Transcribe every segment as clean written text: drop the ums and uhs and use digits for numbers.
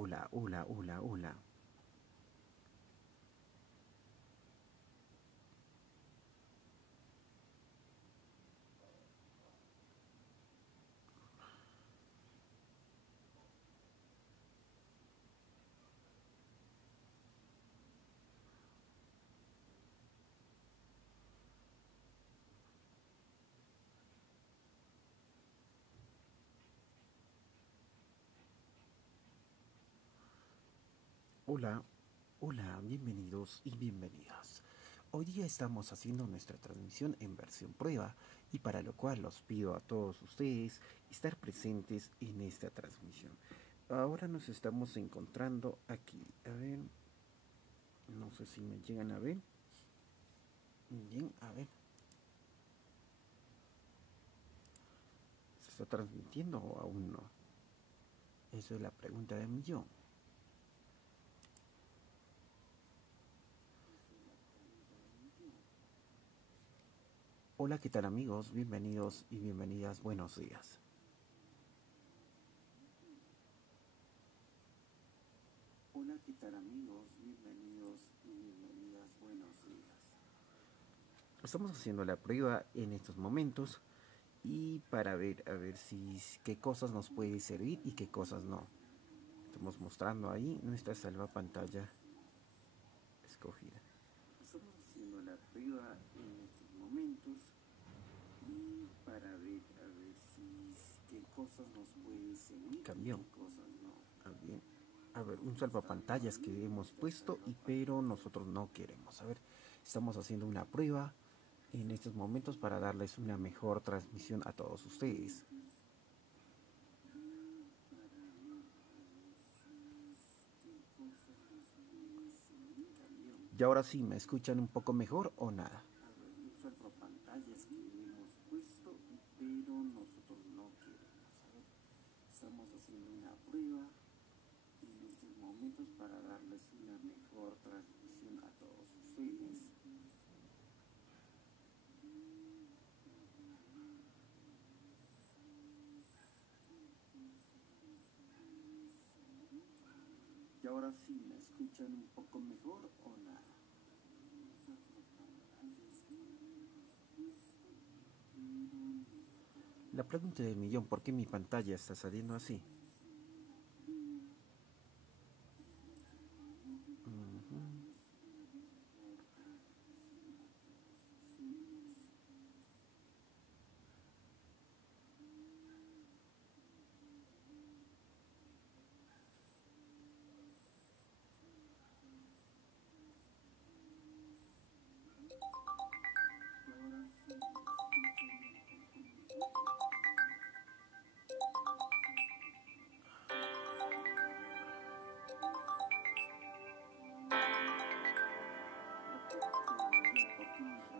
Hola, hola, hola, hola. Hola, hola, bienvenidos y bienvenidas. Hoy día estamos haciendo nuestra transmisión en versión prueba y para lo cual los pido a todos ustedes estar presentes en esta transmisión. Ahora nos estamos encontrando aquí. A ver, no sé si me llegan a ver. Bien, a ver. ¿Se está transmitiendo o aún no? Esa es la pregunta de millón. Hola, ¿qué tal amigos? Bienvenidos y bienvenidas. Buenos días. Hola, ¿qué tal amigos? Bienvenidos y bienvenidas. Buenos días. Estamos haciendo la prueba en estos momentos y para ver a ver si qué cosas nos puede servir y qué cosas no. Estamos mostrando ahí nuestra salva pantalla escogida. Estamos haciendo la prueba en estos momentos y para ver a ver si qué cosas nos puede servir. Cambió. Y qué cosas no. Ah, bien. A ver, un salvapantallas que hemos puesto y pero nosotros no queremos. A ver, estamos haciendo una prueba en estos momentos para darles una mejor transmisión a todos ustedes. Y ahora sí, ¿me escuchan un poco mejor o nada? Un salvapantallas que hemos puesto pero nosotros no queremos. A ver, estamos haciendo una prueba en estos momentos para darles una mejor transmisión a todos ustedes. Y ahora sí, ¿me escuchan un poco mejor o nada? La pregunta del millón, ¿por qué mi pantalla está saliendo así?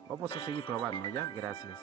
Vamos a seguir probando, ¿ya? Gracias.